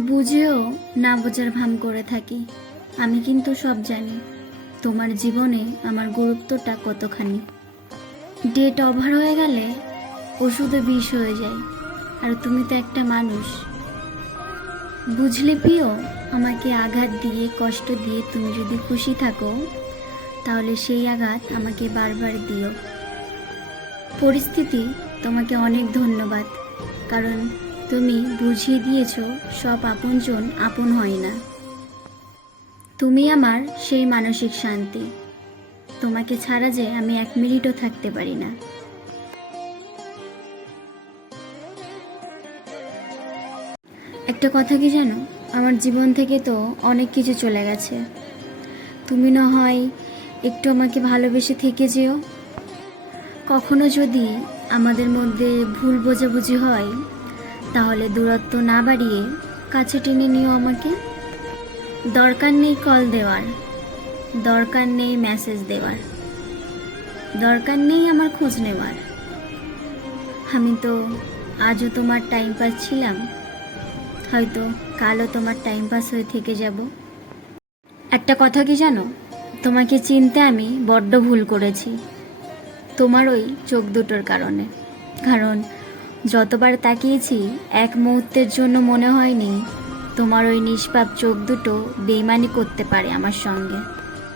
বুঝেও না বোঝার ভান করে থাকি। আমি কিন্তু সব জানি, তোমার জীবনে আমার গুরুত্বটা কতখানি। ডেট ওভার হয়ে গেলে ওষুধে বিষ হয়ে যায়, আর তুমি তো একটা মানুষ। বুঝলে প্রিয়, আমাকে আঘাত দিয়ে, কষ্ট দিয়ে তুমি যদি খুশি থাকো, তাহলে সেই আঘাত আমাকে বারবার দিও। পরিস্থিতি তোমাকে অনেক ধন্যবাদ, কারণ তুমি বুঝিয়ে দিয়েছ, সব আপনজন আপন হয় না। তুমি আমার সেই মানসিক শান্তি। তোমাকে ছাড়া যে আমি এক মিনিটও থাকতে পারি না। একটা কথা কি জানো? আমার জীবন থেকে তো অনেক কিছু চলে গেছে। তুমি না হয় একটু আমাকে ভালোবেসে থেকে যেও। কখনো যদি আমাদের মধ্যে ভুল বোঝাবুঝি হয় তাহলে দূরত্ব না বাড়িয়ে কাছে টেনে নিও আমাকে। দরকার নেই কল দেওয়ার। দরকার নেই মেসেজ দেওয়ার। দরকার নেই আমার খোঁজ নেওয়ার। আমি তো আজও তোমার টাইম পাস ছিলাম। হয়তো কালও তোমার টাইম পাস হয়ে থেকে যাব। একটা কথা কি জানো? তোমাকে চিনতে আমি বড্ড ভুল করেছি। তোমার ওই চোখ দুটোর কারণে। কারণ যতবার তাকিয়েছি, এক মুহূর্তের জন্য মনে হয়নি তোমার ওই নিষ্পাপ চোখ দুটো বেইমানি করতে পারে আমার সঙ্গে।